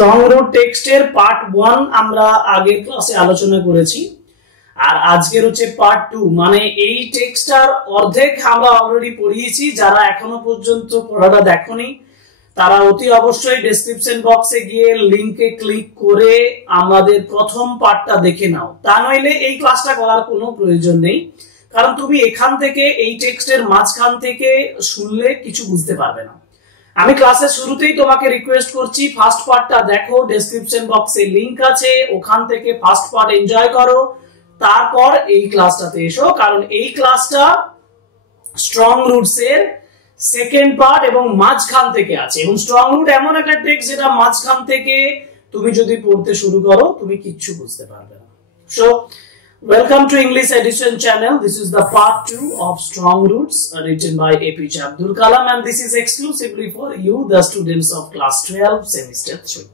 Strong root টেক্সটের part 1 আমরা আগের ক্লাসে আলোচনা করেছি, আর আজকের হচ্ছে পার্ট 2। মানে এই টেক্সটটার অর্ধেক আমরা অলরেডি পড়িয়েছি। যারা এখনো পর্যন্ত পড়াটা দেখোনি তারা অতি অবশ্যই ডেসক্রিপশন বক্সে গিয়ে লিংকে ক্লিক করে আমাদের প্রথম পার্টটা দেখে নাও। তা নইলে এই ক্লাসটা করার কোনো প্রয়োজন নেই, কারণ তুমি এখান থেকে এই টেক্সটের মাঝখান থেকে শুনলে কিছু বুঝতে পারবে না। আমি ক্লাসের শুরুতেই তোমাকে রিকোয়েস্ট করছি, ফার্স্ট পার্টটা দেখো, ডেসক্রিপশন বক্সে লিংক আছে, ওখান থেকে ফার্স্ট পার্ট এনজয় করো, তারপর এই ক্লাসটাতে এসো, কারণ এই ক্লাসটা স্ট্রং রুটস এর সেকেন্ড পার্ট এবং মাঝখান থেকে আছে। এবং স্ট্রং রুট এমন একটা টেক্সট যেটা মাঝখান থেকে তুমি যদি পড়তে শুরু করো তুমি কিচ্ছু বুঝতে পারবে না। So welcome to English Edition channel. This is the part 2 of Strong Roots written by APJ Abdul Kalam, and this is exclusively for you, the students of class 12 semester 3.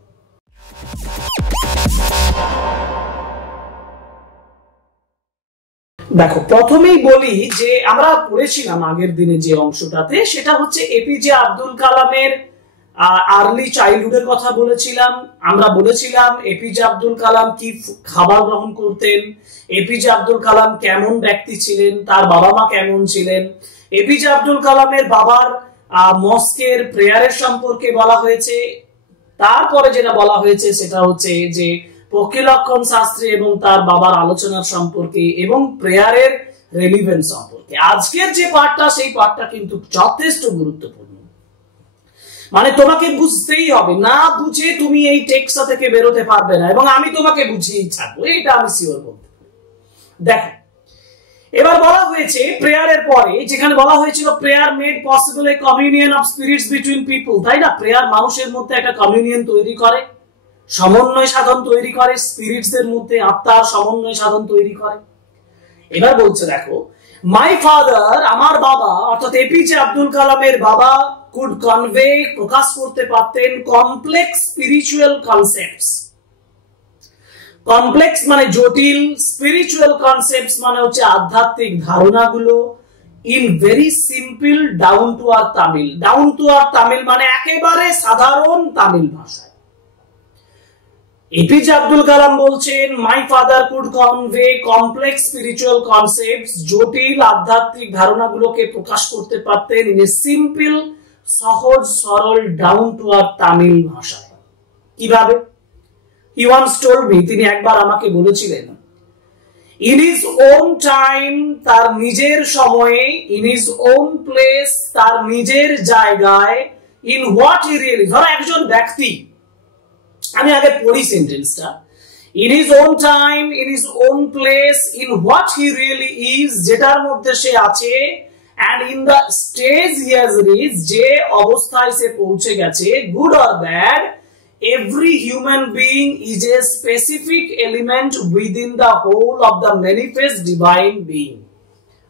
দেখো, প্রথমেই বলি যে আমরা পড়েছিলাম আগের দিনে যে অংশটাতে, সেটা হচ্ছে এপিজে আব্দুল কালামের আর্লি চাইল্ডহুডের কথা বলেছিলাম। আমরা বলেছিলাম এপিজে আব্দুল কালাম কি খাবার গ্রহণ করতেন, এপিজে আব্দুল কালাম কেমন ব্যক্তি ছিলেন, তার বাবা মা কেমন ছিলেন। এপিজে আব্দুল কালামের বাবার মস্কের প্রেয়ারের সম্পর্কে বলা হয়েছে। তারপরে যেটা বলা হয়েছে সেটা হচ্ছে যে পক্ষীলক্ষণ শাস্ত্রী এবং তার বাবার আলোচনার সম্পর্কে এবং প্রেয়ারের রেলিভেন্স সম্পর্কে। আজকের যে পার্টটা, সেই পার্টটা কিন্তু যথেষ্ট গুরুত্বপূর্ণ। মানে তোমাকে বুঝতেই হবে, না বুঝে তুমি এই টেক্সট থেকে বেরোতে পারবে না, এবং আমি তোমাকে বুঝিয়েই থাকবো, এটা আমি শিওর বলতে পারি। দেখো, এবার বলা হয়েছে প্রেয়ারের পরে, যেখানে বলা হয়েছিল prayer made possible A communion of spirits between people, তাই না? প্রেয়ার মানুষের মধ্যে একটা কমিউনিয়ন তৈরি করে, সমন্বয় সাধন তৈরি করে, স্পিরিটস এর মধ্যে আত্মার সমন্বয় সাধন তৈরি করে। এবার বলছে দেখো, মাই ফাদার, আমার বাবা অর্থাৎ এপিজে আব্দুল কালামের বাবা কুড কনভে, প্রকাশ করতে পারতেন কমপ্লেক্স স্পিরিচুয়াল কনসেপ্টস। কমপ্লেক্স মানে জটিল, স্পিরিচুয়াল কনসেপ্টস মানে হচ্ছে আধ্যাত্মিক ধারণাগুলো, in very simple down to earth Tamil. Down to earth Tamil মানে একেবারে সাধারণ তামিল ভাষায়। এপিজে আব্দুল কালাম বলছেন my father could convey complex spiritual concepts, জটিল আধ্যাত্মিক ধারণাগুলোকে প্রকাশ করতে পারতেন ইন এ সিম্পল, সহজ সরল ডাউন টু আর্থ তামিল ভাষায়। কিভাবে? হি ওয়ান্স টোল্ড মি, তিনি একবার আমাকে বলেছিলেন, ইন হিজ ওন টাইম, তার নিজের সময়ে, ইন হিজ ওন প্লেস, তার নিজের জায়গায়, ইন হোয়াট হি রিয়েলি, ধরো একজন ব্যক্তি, আমি আগে পড়ি সেন্টেন্সটা, in his own time, in his own place, in what he really is, যেটার মধ্যে সে আছে, and in the stage he has reached, যে অবস্থায় সে পৌঁছে গেছে, good or bad, every human being is a specific element within the whole of the manifest divine being.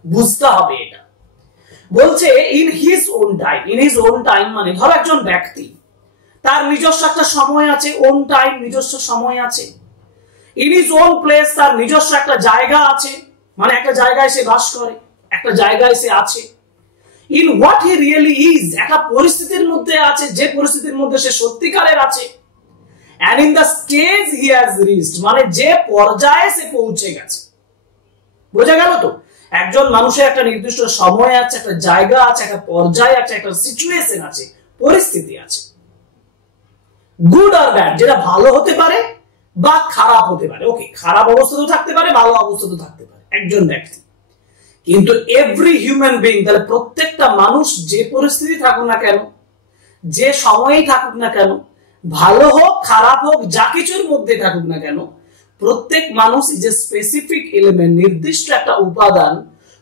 বুঝতে হবে এটা। বলছে in his own time, in his own time মানে ধর একজন ব্যক্তি, তার নিজস্ব একটা সময় আছে, own time নিজস্ব সময় আছে, in his own place তার নিজস্ব একটা জায়গা আছে, মানে একটা জায়গায় সে বাস করে, একটা জায়গায় সে আছে, in what he really is একটা পরিস্থিতির মধ্যে আছে, যে পরিস্থিতির মধ্যে সে সত্যিকারের আছে, and in the stage he has reached মানে যে পর্যায়ে সে পৌঁছে গেছে। বোঝা গেল তো? একজন মানুষের একটা নির্দিষ্ট সময় আছে, একটা জায়গা আছে, একটা পর্যায় আছে, একটা সিচুয়েশন আছে, পরিস্থিতি আছে। গুড আর ব্যাড, যেটা ভালো হতে পারে বা খারাপ হতে পারে। ওকে, খারাপ অবস্থাতেও থাকতে পারে, ভালো অবস্থাতেও থাকতে পারে একজন ব্যক্তি। কিন্তু এভরি হিউম্যান বিং, তাহলে প্রত্যেকটা মানুষ যে পরিস্থিতি থাকুক না কেন, যে সময়েই থাকুক না কেন, ভালো হোক খারাপ হোক, যা কিছুর মধ্যে থাকুক না কেন, প্রত্যেক মানুষ ইজ এ স্পেসিফিক এলিমেন্ট, নির্দিষ্ট একটা উপাদান,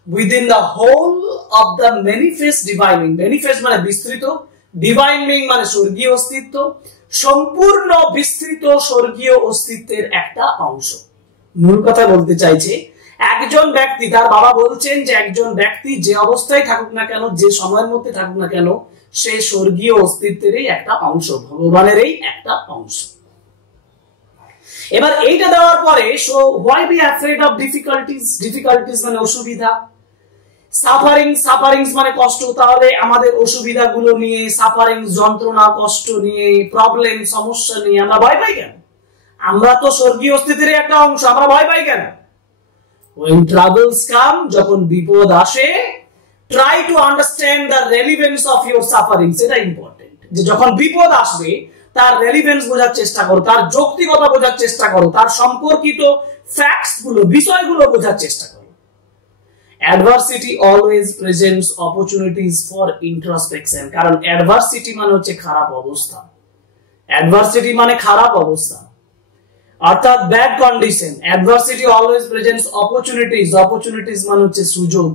within the whole of the manifest divine being. Manifest মানে বিস্তৃত, ডিভাইন বিং মানে স্বর্গীয় অস্তিত্ব, সম্পূর্ণ বিস্তৃত স্বর্গীয় অস্তিত্বের একটা অংশ। মূল কথা বলতে চাইছে, একজন ব্যক্তি, তার বাবা বলছেন যে একজন ব্যক্তি যে অবস্থায় থাকুক না কেন, যে সময়ের মধ্যে থাকুক না কেন, সে স্বর্গীয় অস্তিত্বেরই একটা অংশ, ভগবানেরই একটা অংশ। এবার এইটা দেওয়ার পরে, so why be afraid of difficulties, difficulties মানে অসুবিধা, সাফারিংস মানে কষ্ট, তাহলে আমাদের অসুবিধাগুলো নিয়ে, সাফারিংস যন্ত্রণা কষ্ট নিয়ে, প্রবলেম সমস্যা নিয়ে আমরা ভয় পাই কেন? আমরা তো স্বর্গীয় অস্তিত্বের একটা অংশ, আমরা ভয় পাই কেন? when troubles come, যখন বিপদ আসে, try to understand the relevance of your suffering, সেটা ইম্পর্টেন্ট, যে যখন বিপদ আসবে তার রেলিভেন্স বোঝার চেষ্টা করো, তার যৌক্তিকতা বোঝার চেষ্টা করো, তার সম্পর্কিত ফ্যাক্টস গুলো, বিষয়গুলো বোঝার চেষ্টা করো। Adversity always presents opportunities for introspection, কারণ অ্যাডভার্সিটি মানে হচ্ছে খারাপ অবস্থা, অ্যাডভার্সিটি মানে খারাপ অবস্থা, অর্থাৎ bad condition. Adversity always presents opportunities মানে হচ্ছে সুযোগ,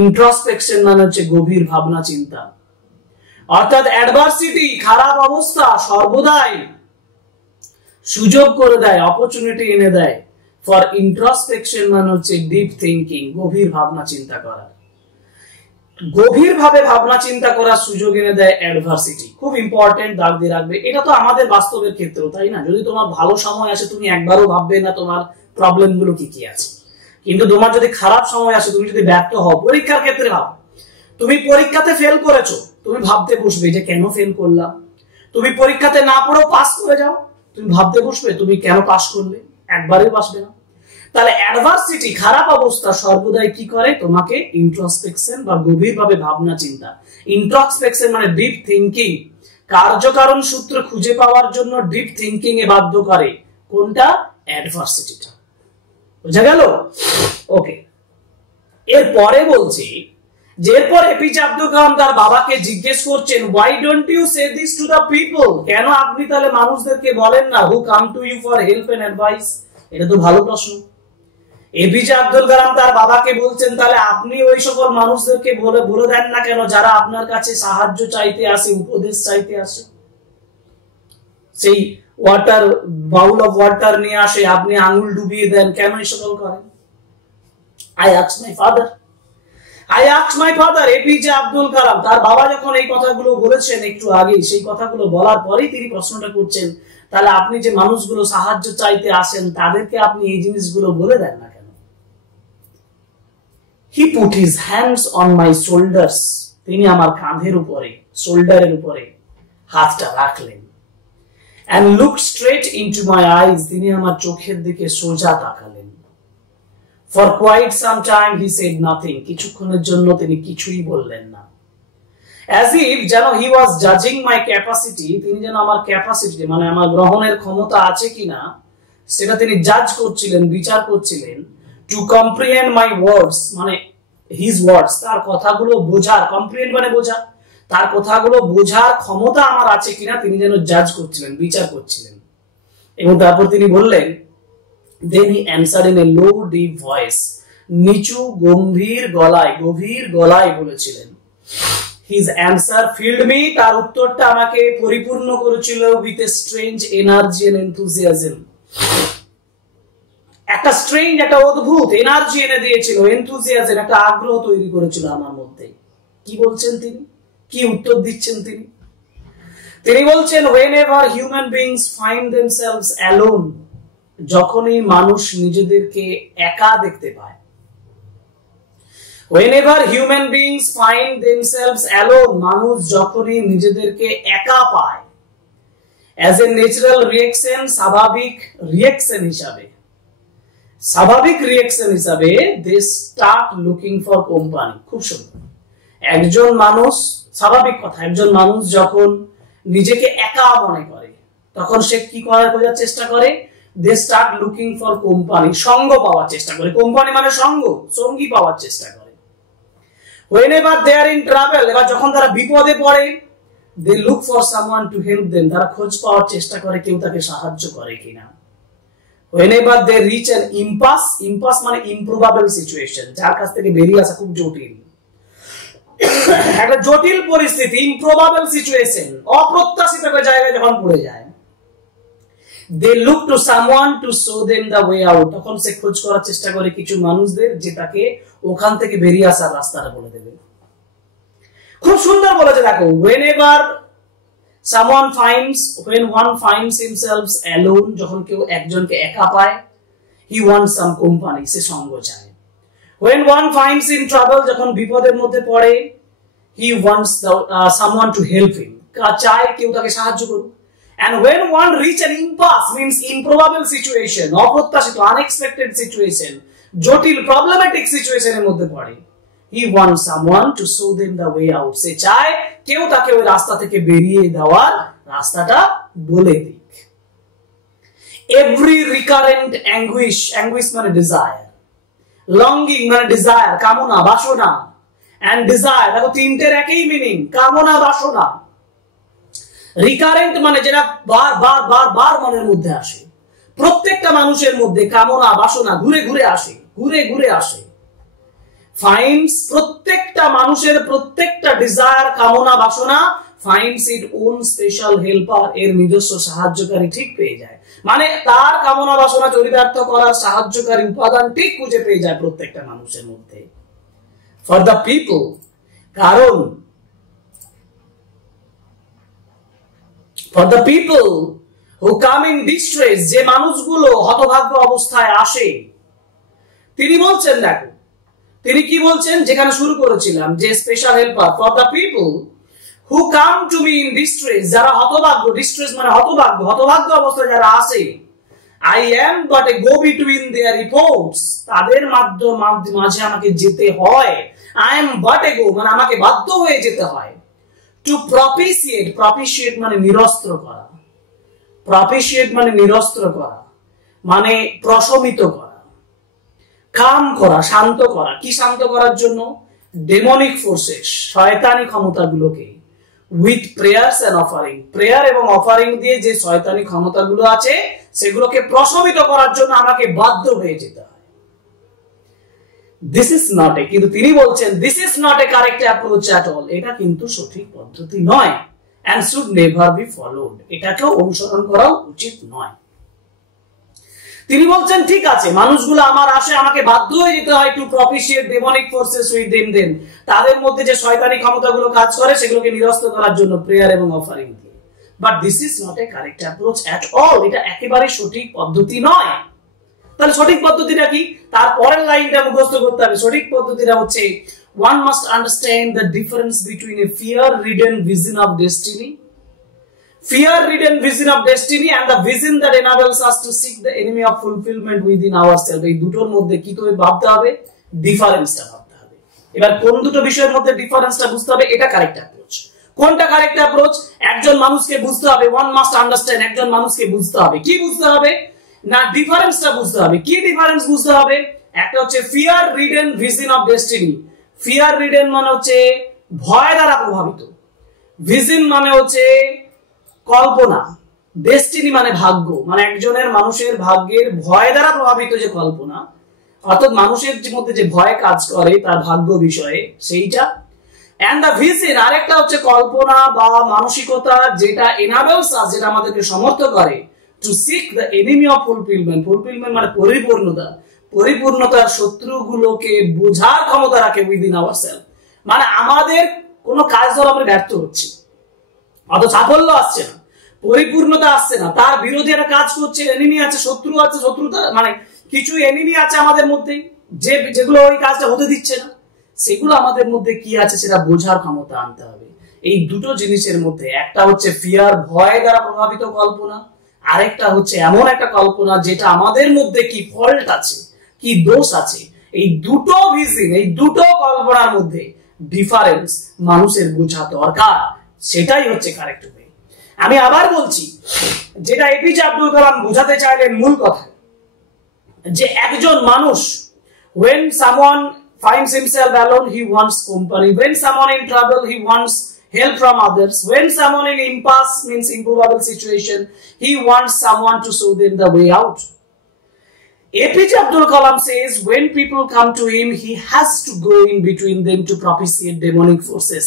ইন্ট্রোস্পেকশন মানে হচ্ছে গভীর ভাবনা চিন্তা। অর্থাৎ অ্যাডভার্সিটি খারাপ অবস্থা সর্বদাই সুযোগ করে দেয়, অপরচুনিটি এনে দেয়। ফর ইন্ট্রোস্পেকশন মানে হচ্ছে ডিপ থিংকিং, গভীর ভাবনা চিন্তা করা, গভীরভাবে ভাবনা চিন্তা করার সুযোগ এনে দেয় অ্যাডভার্সিটি। খুব ইম্পর্টেন্ট, দাগ দিয়ে রাখবে। এটা তো আমাদের বাস্তবের ক্ষেত্রেও, তাই না? যদি তোমার ভালো সময় আসে তুমি একবারও ভাববে না তোমার প্রবলেম গুলো কি কি আছে, কিন্তু তোমার যদি খারাপ সময় আসে, তুমি যদি ব্যর্থ হও, পরীক্ষার ক্ষেত্রে ভাব, তুমি পরীক্ষাতে ফেল করেছো, তুমি ভাবতে বসবে যে কেন ফেল করলাম। তুমি পরীক্ষাতে না পড়েও পাস করে যাও, তুমি ভাবতে বসবে তুমি কেন পাস করলে, একবারই বাসবে না। তাহলে অ্যাডভার্সিটি খারাপ অবস্থা সর্বদাই কি করে, তোমাকে ইন্ট্রোস্পেকশন বা গভীরভাবে ভাবনা চিন্তা, ইন্ট্রোস্পেকশন মানে ডিপ থিংকিং, কার্যকারণ সূত্র খুঁজে পাওয়ার জন্য ডিপ থিংকিং এ বাধ্য করে। কোনটা? অ্যাডভার্সিটিটা। বুঝা গেল? ওকে, এরপরে বলছি যে এরপর এপিজে আব্দুল কালাম তার বাবাকে জিজ্ঞেস করছেন, why don't you say this to the people, কেন আপনি তাহলে মানুষদেরকে বলেন না who come to you for help and advice? এটা তো ভালো প্রশ্ন। এপিজে আব্দুল কালাম তার বাবাকে বলছেন, তাহলে আপনি ওই সকল মানুষদেরকে বলে দেন না কেন যারা আপনার কাছে সাহায্য চাইতে আসে, উপদেশ চাইতে আসে। সেই ওয়াটার, বাউল অফ ওয়াটার নিয়ে আসে, আপনি আঙুল ডুবিয়ে দেন, কেন এই সকল করেন? I asked my father, APJ Abdul Kalam তার বাবা যখন এই কথাগুলো বলেছেন একটু আগে, সেই কথাগুলো বলার পরেই তিনি প্রশ্নটা করছেন, তাহলে আপনি যে মানুষগুলো সাহায্য চাইতে আসেন তাদেরকে আপনি এই জিনিসগুলো বলে দেন না কেন? He put his hands on my shoulders, তিনি আমার কাঁধের উপরে, শোল্ডারের উপরে হাতটা রাখলেন, and looked straight into my eyes, তিনি আমার চোখের দিকে সোজা তাকালেন। For quite some time he said nothing, কিছুক্ষণের জন্য তিনি কিছুই বললেন না। As if যেন he was judging my capacity, তিনি যেন আমার ক্যাপাসিটি মানে আমার গ্রহণের ক্ষমতা আছে কিনা সেটা তিনি জাজ করছিলেন, বিচার করছিলেন। To comprehend my words, মানে his words, তার কথাগুলো বোঝার, comprehend মানে বোঝা, তার কথাগুলো বোঝার ক্ষমতা আমার আছে কিনা তিনি যেন জাজ করছিলেন, বিচার করছিলেন। এবং তারপর তিনি বললেন, then he answered in a low deep voice, নিচু গভীর গলায় বলেছিলেন। his answer filled me, তার উত্তরটা আমাকে পরিপূর্ণ করেছিল with a strange energy and enthusiasm, একটা স্ট্রেঞ্জ, একটা অদ্ভুত এনার্জি এনে দিয়েছিল, এনথুজিয়াজম, একটা আগ্রহ তৈরি করেছিল আমার মধ্যে। কি বলছেন তিনি, কি উত্তর দিচ্ছেন তিনি? তিনি বলছেন, whenever human beings find themselves alone, যখনই মানুষ নিজেদেরকে একা দেখতে পায়, whenever human beings find themselves alone, মানুষ যখনই নিজেদেরকে একা পায়, as a natural reaction, স্বাভাবিক রিঅ্যাকশন হিসাবে they start looking for company। খুব সুন্দর। একজন মানুষ, স্বাভাবিক কথা, একজন মানুষ যখন নিজেকে একা মনে করে তখন সে কি করার খোঁজার চেষ্টা করে? they start looking for company, সঙ্গ পাওয়ার চেষ্টা করে। কোম্পানি মানে সঙ্গ, সঙ্গী পাওয়ার চেষ্টা করে। whenever they are in trouble, এবার যখন তারা বিপদে পড়ে, they look for someone to help them, তারা খোঁজ পাওয়ার চেষ্টা করে কেউ তাকে সাহায্য করে কিনা। whenever they reach an impasse মানে improbable situation, যার কাছ থেকে বেরিয়ে আসা খুব জটিল, একটা জটিল পরিস্থিতি, improbable situation, অপ্রত্যাশিত একটা জায়গায় যখন পড়ে যায়, they look to someone to show them the way out, তখন সে খোঁজ করার চেষ্টা করে কিছু মানুষদের যে তাকে ওখান থেকে বেরিয়ে আসার রাস্তাটা বলে দেবে। খুব সুন্দর বলেছে, দেখো, when one finds himself alone, যখন কেউ একজনকে একা পায়, he wants some company, সে সঙ্গ চায়। When one finds in trouble, যখন বিপদের মধ্যে পড়ে, he wants someone to help him, চায় কেউ তাকে সাহায্য করুক। And when one reach an impasse, means improbable situation, অপ্রত্যাশিত, unexpected situation, জটিল problematic situation এর মধ্যে পড়ে, he wants someone to show them the way out, সে চায় কেউ তাকে ওই রাস্তা থেকে বেরিয়ে দেওয়ার রাস্তাটা বলে দিক। Every recurrent anguish মানে desire, longing মানে desire, কামনা, বাসনা, and desire, দেখো তিনটের একই মিনিং, কামনা, বাসনা। রিকারেন্ট মানে যেটা বার মনের মধ্যে আসে, প্রত্যেকটা মানুষের মধ্যে কামনা বাসনা ঘুরে ঘুরে আসে। ফাইন্ডস, প্রত্যেকটা মানুষের প্রত্যেকটা ডিজায়ার, কামনা বাসনা finds it own special helper, এর নিজস্ব সাহায্যকারী ঠিক পেয়ে যায়। মানে তার কামনা বাসনা চরিতার্থ করার সাহায্যকারী উপাদান ঠিক খুঁজে পেয়ে যায় প্রত্যেকটা মানুষের মধ্যে। ফর দ্য পিপল, কারণ for the people who come in distress, যে মানুষগুলো হতভাগ্য অবস্থায় আসে, তিনি বলছেন, দেখো তিনি কি বলছেন, যেখানে শুরু করেছিলাম যে special helper, for the people who come to me in distress, যারা হতভাগ্য, distress মানে হতভাগ্য অবস্থায় যারা আসে, I am but a go between their reports, তাদের মাঝে আমাকে যেতে হয়, I am but a go মানে আমাকে বাধ্য হয়ে যেতে হয়, to propitiate মানে নিরস্ত্র করা, মানে প্রশমিত করা, কাম করা, শান্ত করা। কি শান্ত করার জন্য? ডেমনিক ফোর্সেস, শয়তানি ক্ষমতাগুলোকে, with prayers and offering, prayer এবং অফারিং দিয়ে যে শয়তানি ক্ষমতাগুলো আছে সেগুলোকে প্রশমিত করার জন্য আমাকে বাধ্য হয়ে যেতে হয়। This is not a, কিন্তু তিনি বলছেন this is not a correct approach at all, এটা কিন্তু সঠিক পদ্ধতি নয়, and should never be followed, এটাকেও অনুসরণ করা উচিত নয়। তিনি বলছেন ঠিক আছে, মানুষগুলো আমার আসে, আমাকে বাধ্য হয়ে যেতে হয় to propitiate demonic forces within them, তাদের মধ্যে যে শয়তানি ক্ষমতাগুলো কাজ করে সেগুলোকে নিরস্ত করার জন্য প্রেয়ার এবং অফারিং দিয়ে। But this is not a correct approach at all, এটা একেবারে সঠিক পদ্ধতি নয়। তাহলে সঠিক পদ্ধতিটা কি? তার পরের লাইনটা মুখস্থ করতে হবে। সঠিক পদ্ধতিটা হচ্ছে one must understand the difference between a fear-ridden vision of destiny, and the vision that enables us to seek the enemy of fulfillment within ourselves. এই দুটোর মধ্যে কি তো ভাবতে হবে? ডিফারেন্সটা ভাবতে হবে। এবার কোন দুটো বিষয়ের মধ্যে ডিফারেন্সটা বুঝতে হবে, এটা কারেক্ট অ্যাপ্রোচ। কোনটা কারেক্ট অ্যাপ্রোচ? একজন মানুষকে বুঝতে হবে, one must understand, একজন মানুষকে বুঝতে হবে। কি বুঝতে হবে না? ডিফারেন্সটা বুঝতে হবে। কি ডিফারেন্স বুঝতে হবে? একটা হচ্ছে fear ridden vision of destiny. Fear ridden মানে হচ্ছে ভয় দ্বারা প্রভাবিত, ভিজন মানে হচ্ছে কল্পনা, ডেস্টিনি মানে ভাগ্য, মানে একজনের মানুষের ভাগ্যের ভয় দ্বারা প্রভাবিত যে কল্পনা, অর্থাৎ মানুষের মধ্যে যে ভয় কাজ করে তার ভাগ্য বিষয়ে সেইটা। এন্ড দ্য ভিজন আরেকটা হচ্ছে কল্পনা বা মানসিকতা যেটা এনাবেলস আস, যেটা আমাদেরকে সমর্থ করে to seek the enemy of fulfilment. Fulfilment মানে পরিপূর্ণতা, পরিপূর্ণতার শত্রুগুলোকে বোঝার ক্ষমতা রাখে উইদিন আওয়ারসেলফ। মানে আমাদের কোনো কাজ ধর আমরা ব্যর্থ হচ্ছি, অত সাফল্য আসছে না, পরিপূর্ণতা আসছে না, তার বিরোধী একটা কাজ করছে, এনিমি আছে, শত্রু আছে, শত্রুতা মানে কিছু এনিমি আছে আমাদের মধ্যে যেগুলো ওই কাজটা হতে দিচ্ছে না, সেগুলো আমাদের মধ্যে কি আছে সেটা বোঝার ক্ষমতা আনতে হবে। এই দুটো জিনিসের মধ্যে একটা হচ্ছে ফিয়ার, ভয় দ্বারা প্রভাবিত কল্পনা, আরেকটা হচ্ছে এমন একটা কল্পনা যেটা আমাদের মধ্যে কি ফল্ট আছে, কি দোষ আছে। এই দুটো ভিজন, এই দুটো কল্পনার মধ্যে ডিফারেন্স মানুষের বোঝা দরকার, সেটাই হচ্ছে কারেক্ট ওয়ে। আমি আবার বলছি, যেটা এপিজে আব্দুল কালাম বোঝাতে চাইলেন মূল কথা, যে একজন মানুষ when someone finds himself alone he wants company, when someone in trouble he wants help from others, when someone in impasse means improbable situation he wants someone to show them the way out. APJ Abdul Kalam says when people come to him he has to go in between them to propitiate demonic forces,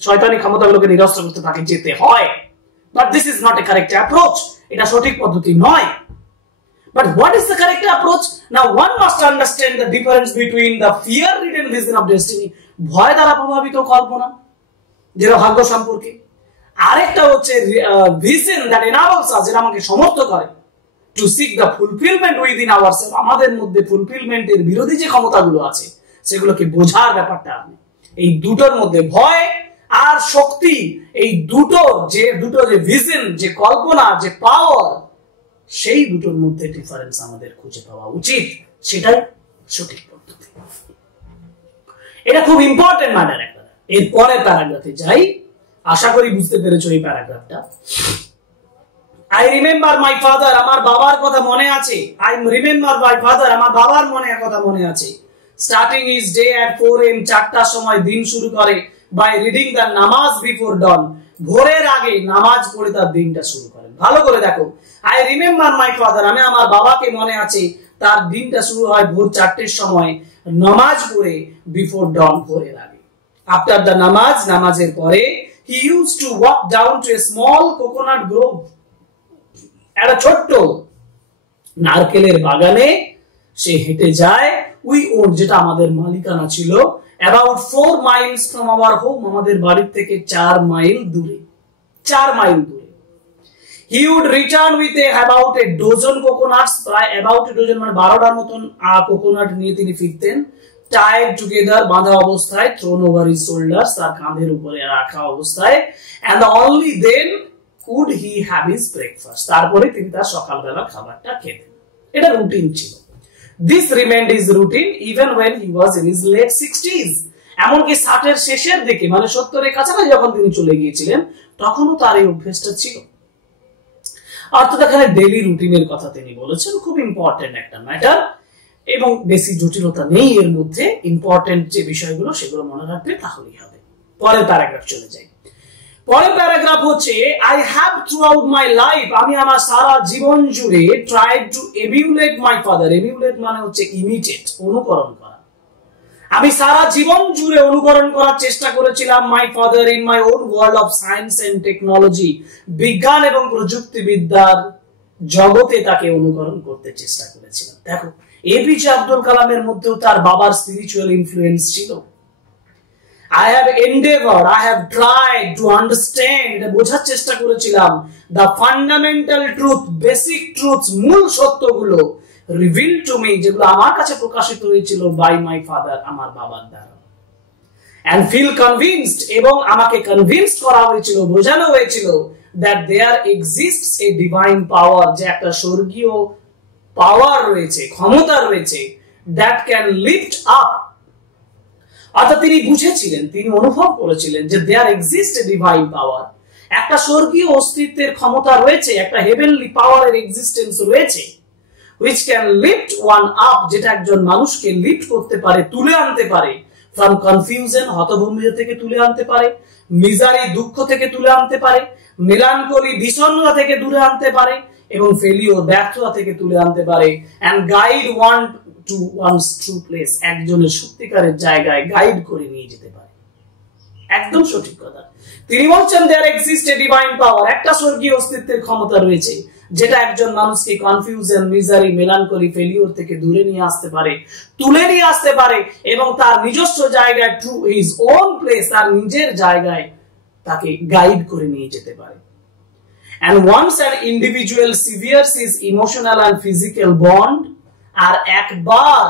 শয়তানি ক্ষমতাগুলোকে নিরস্ত করতে তাকে যেতে হয়। But this is not a correct approach, এটা সঠিক পদ্ধতি নয়। But what is the correct approach? Now one must understand the difference between the fear-ridden vision of destiny, ভয় দ্বারা প্রভাবিত কল্পনা যেটা ভাগ্য সম্পর্কে, আরেকটা হচ্ছে vision that enables us, যেটা আমাকে সমর্থ করে to seek the fulfilment within ourself, আমাদের মধ্যে ফুলফিলমেন্টের বিরোধী যে ক্ষমতাগুলো আছে সেগুলোকে বোঝার ব্যাপারটা আপনি এই দুটোর মধ্যে ভয় আর শক্তি, এই দুটো যে ভিশন, যে কল্পনা, যে পাওয়ার, সেই দুটোর মধ্যে ডিফারেন্স আমাদের খুঁজে পাওয়া উচিত, সেটাই সঠিক পদ্ধতি। এটা খুব ইম্পর্টেন্ট ম্যাটার একটা। এর পরে প্যারাগ্রাফে যাই, আশা করি বুঝতে পেরেছো এই প্যারাগ্রাফটা। I remember my father, আমার বাবার কথা মনে আছে। I remember my father, আমার বাবার কথা মনে আছে। Starting his day at 4 AM, 4টার সময় দিন শুরু করে by reading the namaz before dawn, ভোরের আগে নামাজ পড়ে তার দিনটা শুরু করেন। ভালো করে দেখো, I remember my father, আমি আমার বাবাকে মনে আছে, তার দিনটা শুরু হয় ভোর 4টের সময় নামাজ পড়ে before dawn, ভোরের আগে। After the namaz, নামাজের পরে he used to walk down to a small coconut grove, একটা ছোট্ট নারকেলের বাগানে সে হেঁটে যায়। উই ওন, যেটা আমাদের মালিকানা ছিল, about 4 miles from our home, আমাদের বাড়ি থেকে 4 মাইল দূরে, 4 মাইল দূরে। He would return with about a dozen coconuts, প্রায় about a dozen মানে 12টার মতন কোকোনাট নিয়ে তিনি ফিরতেন, tied together, বাঁধা অবস্থায়, thrown over his shoulders, তার কাঁধের উপরে রাখা অবস্থায়, and only then could he have his breakfast, তারপরে তিনি তার সকালবেলা খাবারটা খেতেন। এটা রুটিন ছিল। This remained his routine even when he was in his late 60s, এমনকি 60 এর শেষের দিকে মানে 70 এর কাছাকাছি যখন তিনি চলে গিয়েছিলেন, তখনও তার এই অভ্যাসটা ছিল। অর্থাৎ এখানে ডেইলি রুটিনের কথা তিনি বলেছেন, খুব ইম্পর্টেন্ট একটা ম্যাটার এবং বেশি জটিলতা নেই এর মধ্যে। ইম্পর্টেন্ট যে বিষয়গুলো সেগুলো মনে রাখবে তাহলেই হবে। পরের প্যারাগ্রাফ চলে যাই। পরের প্যারাগ্রাফ হচ্ছে, I have throughout my life, আমি আমার সারা জীবন জুড়ে tried to emulate my father, emulate মানে হচ্ছে imitate, অনুকরণ করা। আমি সারা জীবন জুড়ে অনুকরণ করার চেষ্টা করেছিলাম my father in my own world of science and technology, বিজ্ঞান এবং প্রযুক্তিবিদ্যার জগতে তাকে অনুকরণ করতে চেষ্টা করেছিলাম। দেখো, এপিজে আব্দুল কালামের মধ্যেও তার বাবার স্পিরিচুয়াল ইনফ্লুয়েন্স ছিল। I have endeavored, I have tried to understand, এটা বোঝার চেষ্টা করেছিলাম, the fundamental truth, basic truths, মূল সত্যগুলো revealed to me, যেগুলো আমার কাছে প্রকাশিত হয়েছিল by my father, আমার বাবার দ্বারা, and feel convinced, এবং আমাকে convinced করা হয়েছিল, বোঝানো হয়েছিল, that there exists a divine power, যে একটা স্বর্গীয় পাওয়ার রয়েছে, ক্ষমতা রয়েছে, that can lift up, অর্থাৎ তিনি বুঝেছিলেন, তিনি অনুভব করেছিলেন যে দেয়ার এক্সিস্ট এ ডিভাইন পাওয়ার, একটা স্বর্গীয় অস্তিত্বের ক্ষমতা রয়েছে, একটা হেভেনলি পাওয়ারের এক্সিস্টেন্স রয়েছে, which can lift one up, যেটা একজন মানুষকে লিফট করতে পারে, তুলে আনতে পারে, from confusion, হতভম্বিতা থেকে তুলে আনতে পারে, মিজারি, দুঃখ থেকে তুলে আনতে পারে, মেলানকলি, বিষণ্ণতা থেকে দূরে আনতে পারে, এবং ফেলিওর, ব্যর্থতা থেকে তুলে আনতে পারে, and guide one to one's true place, একজনের সত্যিকারের জায়গায় গাইড করে নিয়ে যেতে পারে। একদম সঠিক কথা। তিনি বলছেন there exists a divine power, একটা স্বর্গীয় অস্তিত্বের ক্ষমতা রয়েছে, যেটা একজন মানুষকে কনফিউশন, মিজারি, মেলানকলি, ফেলিওর থেকে দূরে নিয়ে আসতে পারে, তুলে নিয়ে আসতে পারে, এবং তার নিজস্ব জায়গায় টু হিজ ওন প্লেস, তার নিজের জায়গায় তাকে গাইড করে নিয়ে যেতে পারে। And once an individual severs his emotional and physical bond, আর একবার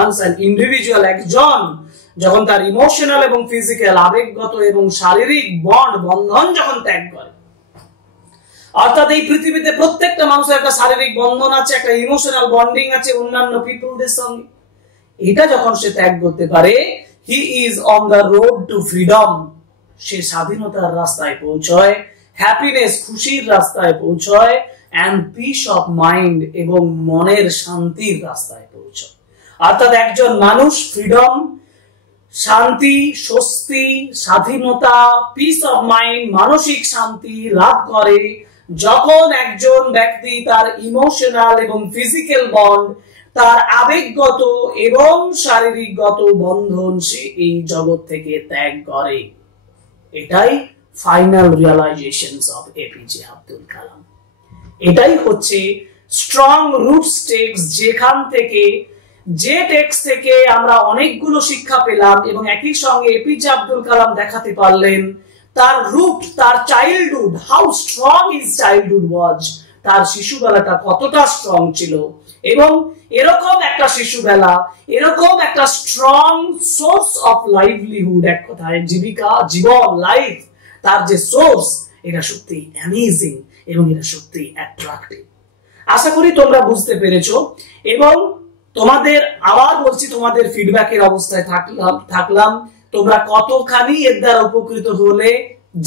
once an individual, একজন যখন তার ইমোশনাল এবং ফিজিক্যাল, আবেগগত এবং শারীরিক বন্ধন যখন ত্যাগ করে, অর্থাৎ এই পৃথিবীতে প্রত্যেকটা মানুষের একটা শারীরিক বন্ধন আছে, একটা ইমোশনাল বন্ডিং আছে অন্যান্য পিপলদের সঙ্গে, এটা যখন সে ত্যাগ করতে পারে, he is on the road to freedom, সে স্বাধীনতার রাস্তায় পৌঁছয়, হ্যাপিনেস, খুশির রাস্তায় পৌঁছয়, and peace of mind, এবং মনের শান্তির রাস্তায় পৌঁছয়। অর্থাৎ একজন মানুষ ফ্রিডম, শান্তি, স্বস্তি, স্বাধীনতা, পিস অফ মাইন্ড, মানসিক শান্তি লাভ করে যখন একজন ব্যক্তি তার ইমোশনাল এবং ফিজিক্যাল বন্ড, তার আবেগগত এবং শারীরিকগত বন্ধন সে এই জগৎ থেকে ত্যাগ করে। এটাই ফাইনাল রিয়ালাইজেশনস অফ এপিজে আব্দুল কালাম। এটাই হচ্ছে স্ট্রং রুটস টেক্সট, যেখান থেকে, যে টেক্সট থেকে আমরা অনেকগুলো শিক্ষা পেলাম, এবং একই সঙ্গে এপিজে আব্দুল কালাম দেখাতে পারলেন তার রুট, তার childhood, how strong his childhood ওয়াজ, তার শিশুবেলাটা কতটা স্ট্রং ছিল এবং এরকম একটা শিশুবেলা এরকম একটা স্ট্রং সোর্স অফ লাইভলিহুড, এক কথায় জীবিকা, জীবন, লাইফ, তার যে সোর্স, এটা সত্যি অ্যামেজিং এবং এটা সত্যি অ্যাট্রাক্টিভ। আশা করি তোমরা বুঝতে পেরেছো এবং তোমাদের আবার বলছি, তোমাদের ফিডব্যাকের অবস্থায় থাকলাম তোমরা কতখানি এর দ্বারা উপকৃত হলে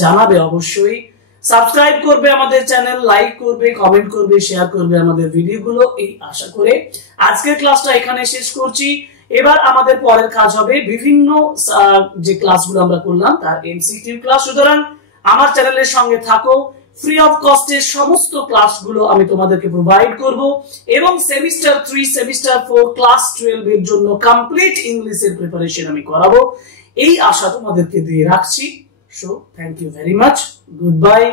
জানাবে অবশ্যই। সাবস্ক্রাইব করবে আমাদের চ্যানেল, লাইক করবে, কমেন্ট করবে, শেয়ার করবে আমাদের ভিডিওগুলো, এই আশা করে আজকের ক্লাসটা এখানে শেষ করছি। এবার আমাদের পরের কাজ হবে বিভিন্ন যে ক্লাসগুলো আমরা করলাম তার এমসিকিউ ক্লাস। সুতরাং আমার চ্যানেলের সঙ্গে থাকো, ফ্রি অফ কস্টের সমস্ত ক্লাসগুলো আমি তোমাদেরকে প্রোভাইড করব এবং সেমিস্টার 3 সেমিস্টার 4 ক্লাস 12 এর জন্য কমপ্লিট ইংলিশের প্রিপারেশন আমি করাবো, এই আশা তোমাদেরকে দিয়ে রাখছি। So thank you very much, good by.